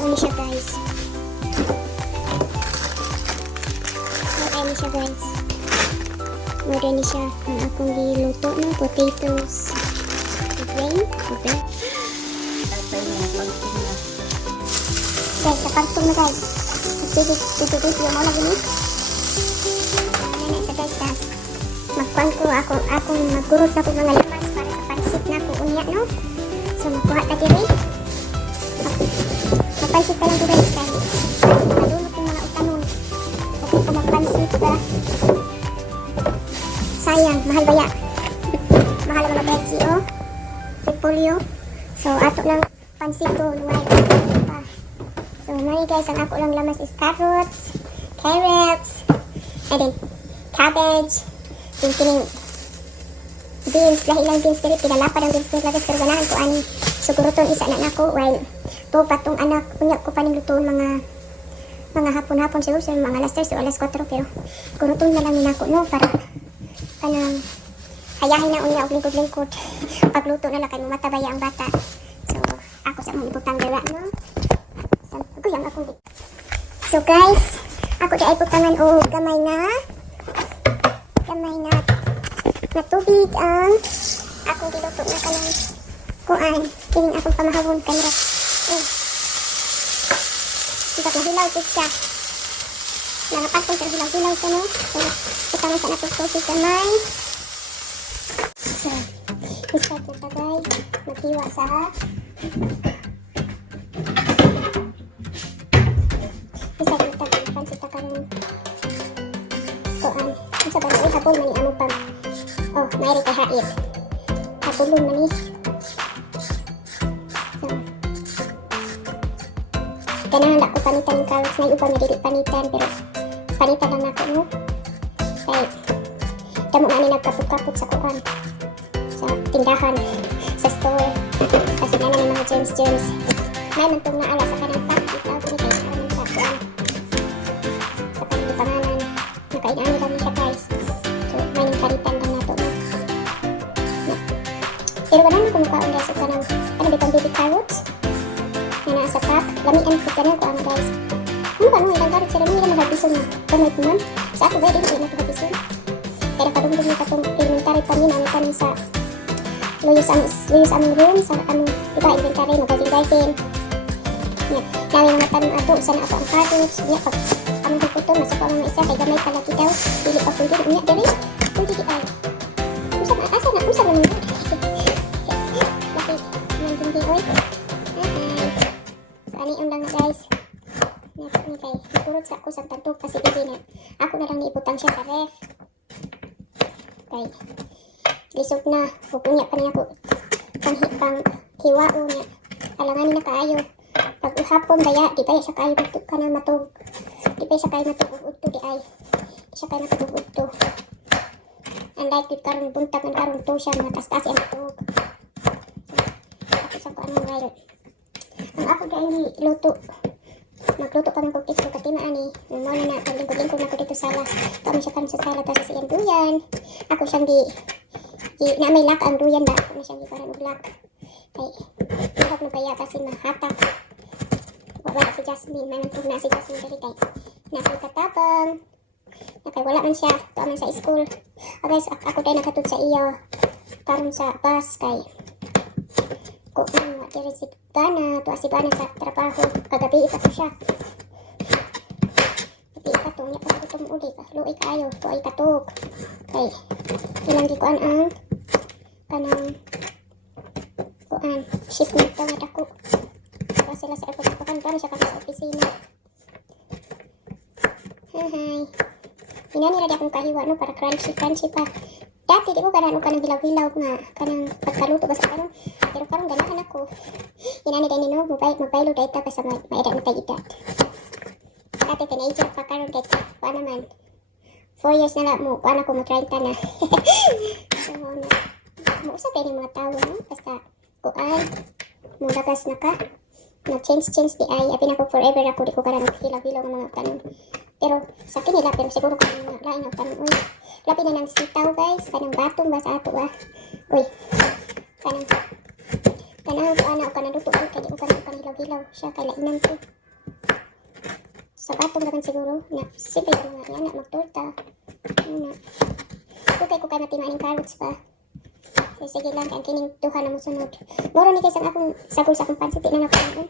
Ano siya guys. Ano siya guys. Mura ni siya ang akong giluto ng potatoes. Okay? Okay. Guys, sa kartong na guys. Sige, yung mo lagi ni. Ano na isa guys ha. Magkuhan ko akong magurot na ko mga lamas para sa pansit na ko unya no. So makuha ta diri. Magpansit ka lang ko guys kaya malumot yung mga utanon. Okay ko magpansit ba. Sayang, mahal baya. Mahal ang mga Betsy oh. Repolyo. So ato lang pansit ko nuway. So mali guys, ang ako lang lamas is carrots, and then cabbage, yung kining beans, dahil lang beans diri, pinalapad ang beans diri lagi pero ganahan ko ani. So guruton isa na nako while to patong anak kunya ko pa ning lutuon mga hapon-hapon siguro sa mga alas 3 o alas 4 pero guruton na lang ni nako no para kanang hayahin na unya og lingkod-lingkod pagluto na lang kay matabaya ang bata. So ako sa mong ibutang dala no. Guyang ako di. So guys, ako di ay putangan o gamay na tubig ang akong giluto na kanang kuan kining akong pamahawon kanira. Ibat na hilaw siya. Nangapasong sa hilaw sa no. So putangan sa natong tubig gamay. So start na siya guys. Maghiwa sa isa kita pansit ka karon kuan isa ba ay hapon man ni amo pang oh mayroon ka hait hapulon man ni so ganahan ako panitan ng carrots na uban na dili panitan pero panitan lang ako no kay damo na ni nagkaput-kaput sa kuan sa tindahan sa store kasi na ng mga germs may mantong naala sa kanang pack itaw ko ni kay sa kuan sa kanang panganan nakainani lang siya guys so may nang palitan lang nato no? Pero wala na kung mukhaon guys sa kanang ano bitang baby carrots na nasa pack lamian ko kanang kuan guys ano ba nung ilang carrots sila nung ilang magbison na kamay ko man sa ako ba din ilang magbison pero kadungdung ni katong elementary pa rin ang kanin sa luyos ang room sa among iba inventory magazine nawi mga tanong ato usa na ako ang carrots niya pag among puto masuk ang mga isa kay gamay pala kitaw dili pa pwede niya diri pwede di ay usa na asa na usa na ni laki man hindi oy so ani lang guys ni kay kurot sa ako sa tantok kasi pwede na ako na lang niiputang siya sa ref kay lisod na pupunya pa niya ko pang hiwao niya alangan na kaayo pag uhapon baya di ba siya kayo ka na matug di ba siya kayo matug udto di ay siya kayo matug udto unlike di karon buntag ang karon to siya mga tas-tas ang matug ako sa ko anong ngayon ang ako dahil luto magluto kami kong tikso katima ani mo na paglingkod-lingkod na ko dito sala kami siya kami sa sala tapos sa iyang duyan ako siyang na may lock ang duyan ba ako na siyang parang lock ay ihap na kaya kasi mahatak wala si Jasmine may mantog na si Jasmine dali kay nasa katabang nakay wala man siya to man sa school guys ako tayo nakatod sa iyo karon sa bus kay ko ang diri si Bana to si Bana sa trabaho kagabi pa to siya pati katong niya pa itong uli luoy kayo to ay katog kay ilang di kuan ang kanang kuan shift na ito nga ako para sila sa airport pakantan siya kami sa opisina hi inanira di akong kahiwa no para crunchy pa dati di ko ganaan ka ng hilaw-hilaw nga kanang pagkaluto basta karon pero karon ganaan ako inani din no mobile data pa sa maeda na tagidat dati teenager pa karon data pa naman 4 years na lang mo kuan ako mo 30 na so mo usap din mga tao no basta kuan mo lagas na ka change di ay apin ako forever ako di ko kanang hilaw-hilaw ng mga tanong pero sa akin nila pero siguro kung lain ang tanong uy lapi na ng sitaw guys kanang batong ba sa ato ba uy kanang Kanang ko ana o kanang luto ko kay di ko kanang hilaw-hilaw siya kay lainan ko. Sa batong naman siguro na simple lang nga na magtorta. Ano. Kukay ko kay matimaning carrots pa. So, sige lang kay kining duha na mosunod. Moro ni kay sang akong sagol sa akong pansit na nakuha.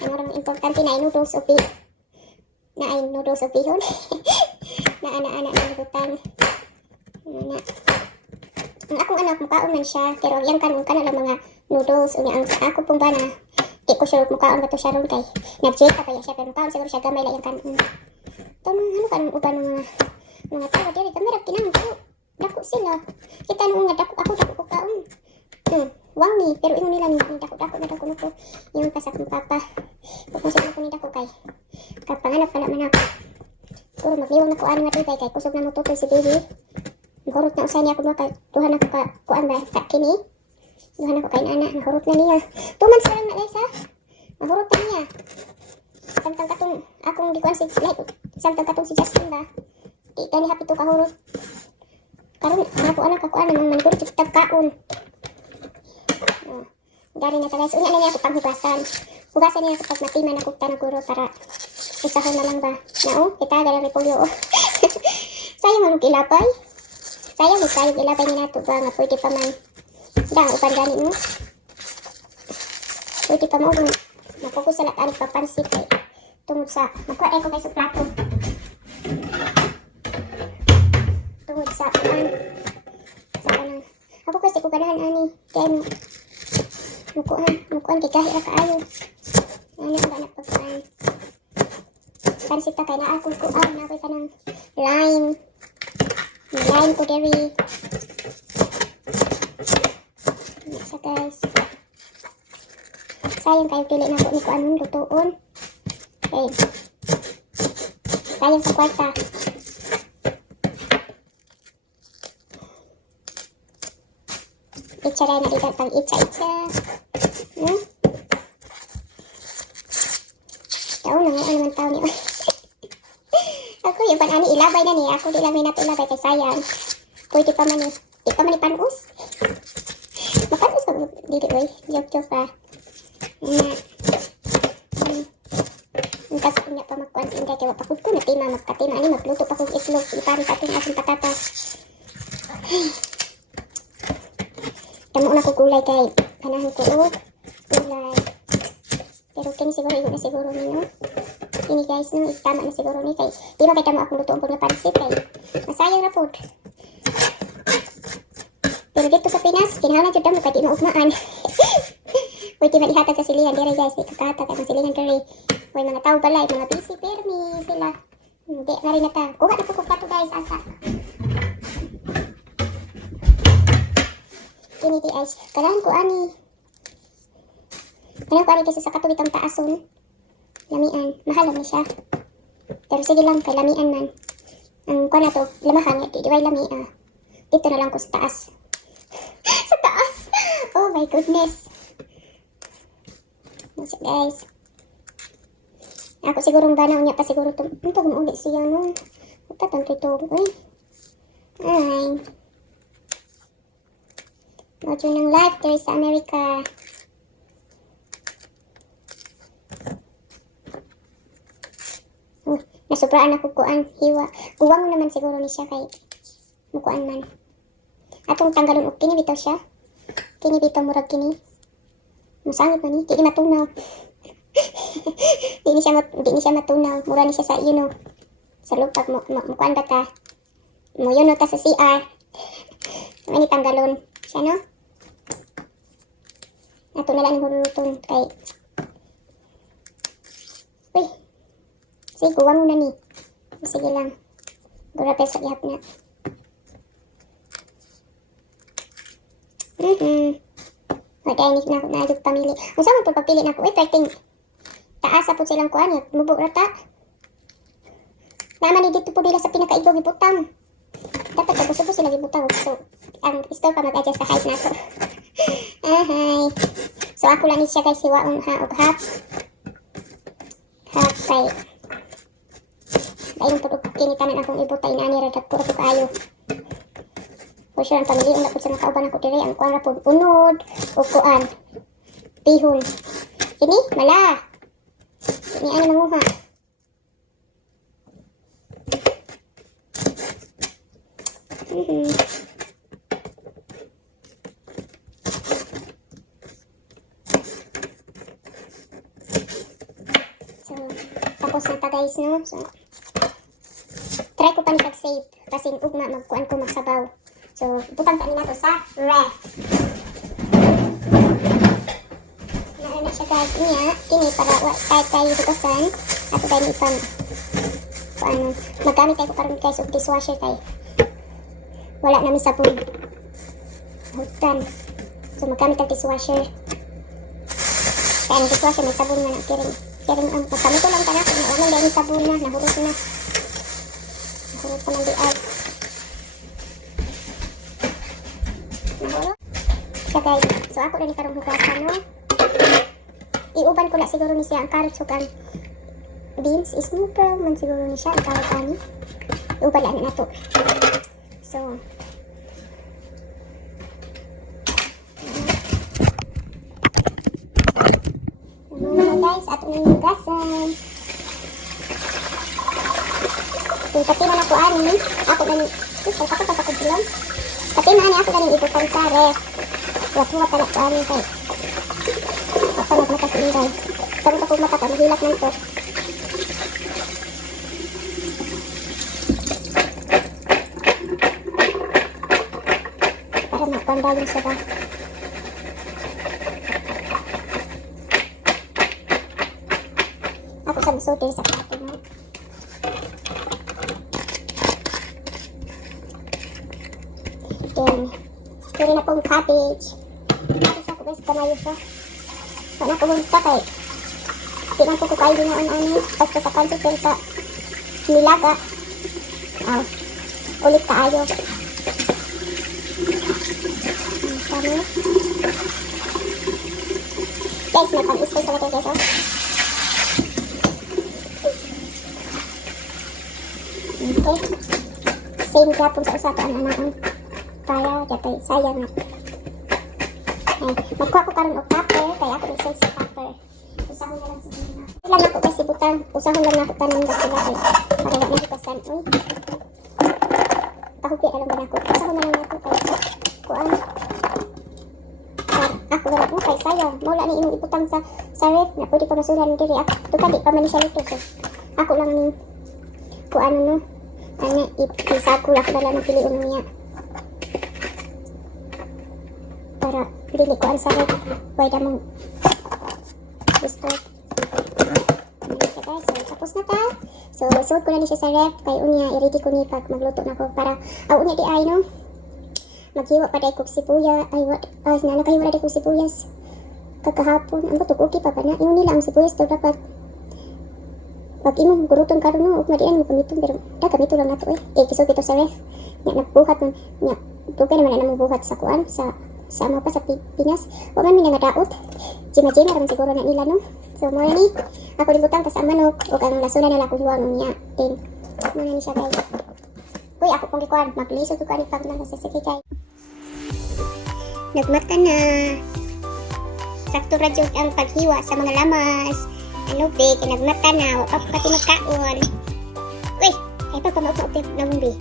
Ang moro importante na ay noodles o beef. Na ay noodles o bihon. Na ana-ana na lutan. Na. Ang akong anak mukaon man siya pero yang karon kana lang mga noodles unya ang sa ako pong bana. Di ko sure mukaon ba to siya ron kay nag-check pa kaya siya pero mukaon siguro siya gamay lang yang kanon. Tama ano kanang uban mga tao diri kamera kinang ko. Dako sila. Kita nung nga dako ko kaon. Wangi pero ingon nila ni dako na ko. Yung pasak ng papa. Kung sila ko ni dako kay kapanganak pala man ako. Puro magliwang na ko ano nga kay kusog na mo to si baby. Nahurot na usay niya ako kay tuhan ako ka kuan ba ta kini. Tuhan ako kay nana nahurot na niya. 2 months pa lang na guys ha. Nahurot na niya. Samtang katong akong gikuan si like samtang katong si Justin ba. Di kani happy to kahurot. Karon ako anak ako ana man ko kitag kaon. Dari na ta guys unya na niya ako panghugasan. Hugasan niya kapag matiman ako tanang guro para isahon na lang ba. Nao kita gara repolyo. Sayang ang kilapay. Sayang mo kayo ilabay ni nato ba nga pwede pa man dang upan gani mo. Pwede pa mo mapokus sa lakaan papansit kay tungod sa magkuha ko kay sa plato. Tungod sa pan sa kanang ako kasi ko ganahan ani kay mukuan kay kahit ra kaayo. Ano ba na pagkain? Pansit ta kay naa akong kuan na ka ng lime ko diri. So guys. Sayang kayo pili na ko ni kuan lutuon. Okay. Sayang sa kwarta. Itsaray na dito pang itsa. Tao na nga naman tao niya. Ako yung panani ilabay na niya. Ako di labay na ito ilabay kay sayang. Pwede pa man eh. Di pa man ipanus. Mapanus ka dito oy. Joke pa. Ang kasi niya pa magkuhan si Inday. Kaya wapakod ko na tima. Magkatima. Ani magluto pa kong itlog. Ipari pa itong asong patatas. Tamo na ko gulay kay panahan ko o. Gulay. Pero kini siguro igo na siguro niyo. Ini guys no, tama na siguro ni kay di ba kay tama akong luto ang puro pansit kay masayang na food. Pero dito sa Pinas kinahanglan jud mo kay di maugmaan. Pwede ba ihatag sa silihan dire guys, di kakatag ang silihan kay way mga tao balay, mga busy permi sila. Hindi na rin nata. Kuha na ko plato guys asa. Kini di guys, kailangan ko ani. Kailangan ko ani kasi sa katubig ang taason. Lamian. Mahal lang siya. Pero sige lang, kay lamian man. Ang kuha na to, lamahan niya. Di ba lami dito na lang ko sa taas. Sa taas! Oh my goodness. So guys. Ako sigurong ganaw niya pa siguro ito. Ito gumulit siya no. Ito ito. Uy. Ay. Module ng life there sa Amerika. Nasubraan ako kuan hiwa. Uwang naman siguro ni siya kay mukuan man. Atong tanggalon og kini bitaw siya. Kini bitaw murag kini. Masangit man ni, di matunaw. di ni siya matunaw. Mura ni siya sa sa lupag mo kuan ba ta? Mo yun ta sa CR. Mani tanggalon siya no. Ato na lang hulutong kay uy. Sige, kuwang na ni. Sige lang. Dura peso ihap na. Wala ni na nalog pamili. Ang sama po pagpili na ko. Wait, waiting. Taasa po silang kuhan. Mubo rata. Naman ni dito po nila sa pinakaibaw gibutang. Dapat gusto po sila gibutang. So, ang store pa mag-adjust sa height na to. Ahay. So, ako lang ni siya kay siwaon ha. Og half. Half kay ayun po kinitanan akong ibutay na niradag po ako kaayo. For sure, ang pamiliin na po sa nakauban ako dire. Ang kuhan na po unod o kuan. Tihon. Ini, mala. Ini ano manguha. So, tapos na ta guys, no? So, try ko pa ni pag-save. Kasi ugma, magkuhan ko magsabaw. So, butang sa nila to sa ref. Na siya guys niya. Kini para kahit tayo dukasan. Ako tayo ipang paano. Magamit tayo ko karoon guys og dishwasher tayo. Wala namin sabon. Hutan. So, magamit ang dishwasher. Kaya ang dishwasher may sabon na kiring. Kiring ang pasamito lang ka na. Kung naman dahil sabon na. Nahurot na. Nahurot pa ng diay. Nahurot. Siya guys. So, ako na ni karong hugasan, no? Iuban ko na siguro ni siya ang carrots o kan beans. Isnooper man siguro ni siya ang carrot ani. Iuban lang na to. So, guys, ato na yung hugasan. So, pati na ako ani. Ako na ni, kapag ako bilang. Pati na ani ako na ni ibutan sa ref. Watuwa na ko ani guys. Ako na makasiin guys. Karoon ako mata pa, mahilak ng to. Para magpandalong siya ba. Ako sa gusto din sa plato, no? Then, pwede na pong cabbage. Tapos ako guys, kamayo siya. Sana ko mong patay. Tingnan ko kayo din ang ano. Basta sa kanto sa nilaga. Oh, ulit tayo. Tama. Guys, may pang-istay sa lagay guys, oh. Okay. Same gapon sa usapan ang anaan. Para, jatay, sayang na. Magkuha ko karon og tupper, kaya ako isay sa tupper. Usahon na lang siguro. Lang ako kasi butang, usahon lang ako tanan sa sila kay para wala na kasan. Pahupi alam ba nako. Usahon na lang ako kay kuan. Ako wala ko kay sayang. Wala ni imong ibutang sa ref na pwede pa masuran diri ako. Tuka di pa man siya luto so. Ako lang ni kuan no. Ano isa ko lang dala ng piliun niya. Para dili ko ang sarap pwede mong gusto guys. So tapos na ta. So isuot ko na ni siya sa ref kay unya i-ready ko ni pag magluto na ko para unya di ay no maghiwa pa day kog sibuya ay nalakahiwa na day kog sibuyas kakahapon ang butok okay pa na yung nila ang sibuyas daw dapat pag imong guruton karon no ug madian mo kamiton pero kamito lang nato kisog ito sa ref nya nagbuhat man nya dugay naman na namong buhat sa kuan sa sama pa sa Pinas. Huwag man minangadaot. Jima-jima naman siguro na nila, no? So, muna ni. Ako libutang tas ang manok. O ang lasuna na lang kung huwag niya. Then, muna ni siya, guys. Uy, ako pong ikuan. Magliso ko kanin pag nagsasiki, guys. Nagmata na. Sakto radyo ang paghiwa sa mga lamas. Ano, be? Nagmata na. Huwag ako pati magkaon. Uy, ay pa pamaupaup na mong, be.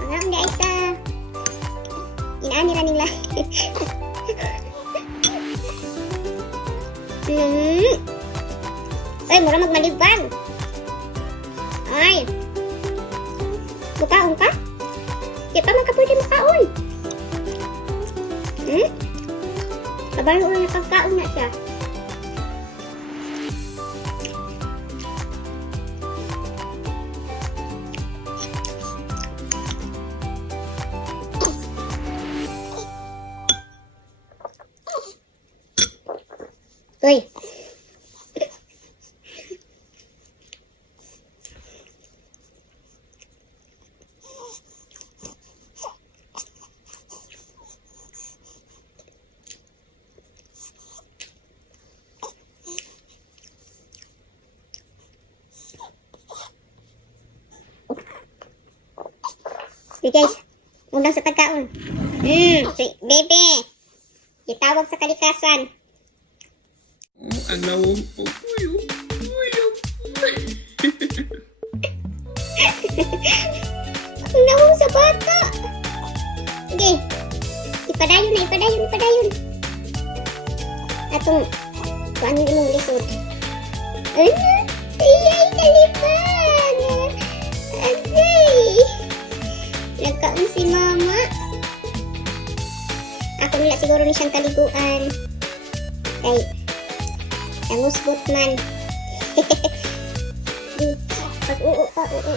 Mga ang dahil sa inaani na nila. Ay, mura magmalibang. Ay. Bukaon ka? Di pa man ka pwede makaon. Kabalo na nakakaon na siya. Uy. Hey guys, undang sa tagkaon. Si Bebe. Itawag sa kalikasan. Ang lawong. Uy, uy, uy. Ang nawang sa bata. Sige. Ipadayon na, ipadayon. Atong, kuan mo imong lisod. Ay, kalipad. Agay. Nagkaon si mama. Ako nila siguro ni siyang kaliguan. Kay, nangusbot man. Pag-uo pa, uo.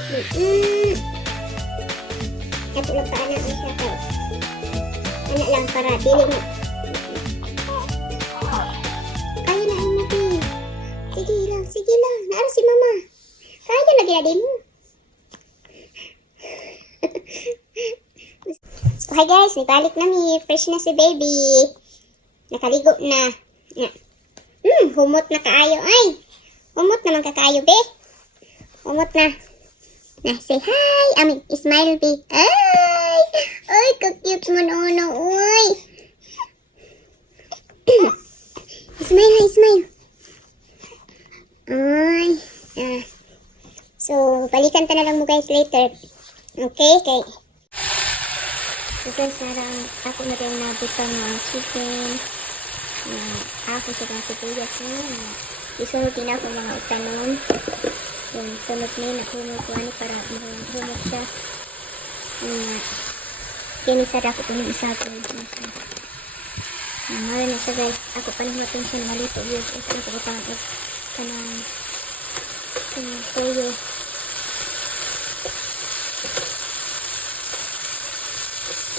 Ito lang pa anak niya siya kay. Anak lang para dili mo. Kaya na ang natin. Sige lang. Naara si mama. Kaya lagi na din mo. So, hi guys, nagbalik na mi. Fresh na si baby. Nakaligo na. Humot na kaayo. Ay, humot naman kakaayo, be. Humot na. Say hi. Smile, be. Ay, ka-cute mo nono. Uy. Smile. Ay. So, balikan ta na lang mo guys later. Okay? So guys, ako na rin nabutang ng chicken. Ako sa mga sibuyas na. Isunod din ako mga utanon. Yung sunod na yun, nakumog ko para mahumog siya. Kinisara ko ito ng isa ko. Mahal na siya guys. Ako pa lang matong siya malito. Yung isang ko utang ko. Kanang toyo.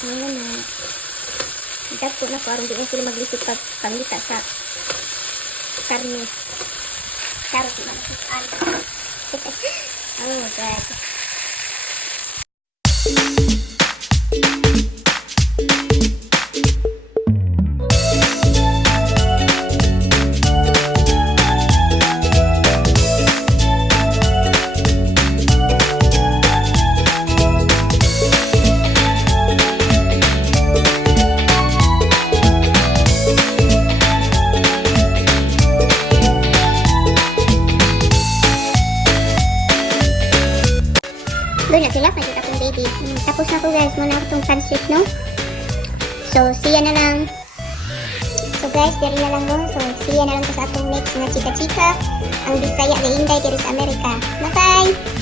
Ngayon na. Dapat na ko aron din sila maglisod pag panglita sa karne. Karot na. Oh my God. Doon na sila, pagkita akong baby. Tapos na ko guys, muna ako itong pancit, no? So, siya na lang. So guys, diri na lang mo. So, siya na lang ko sa atong next na chika-chika. Ang Bisaya na Inday diri sa Amerika. Bye-bye!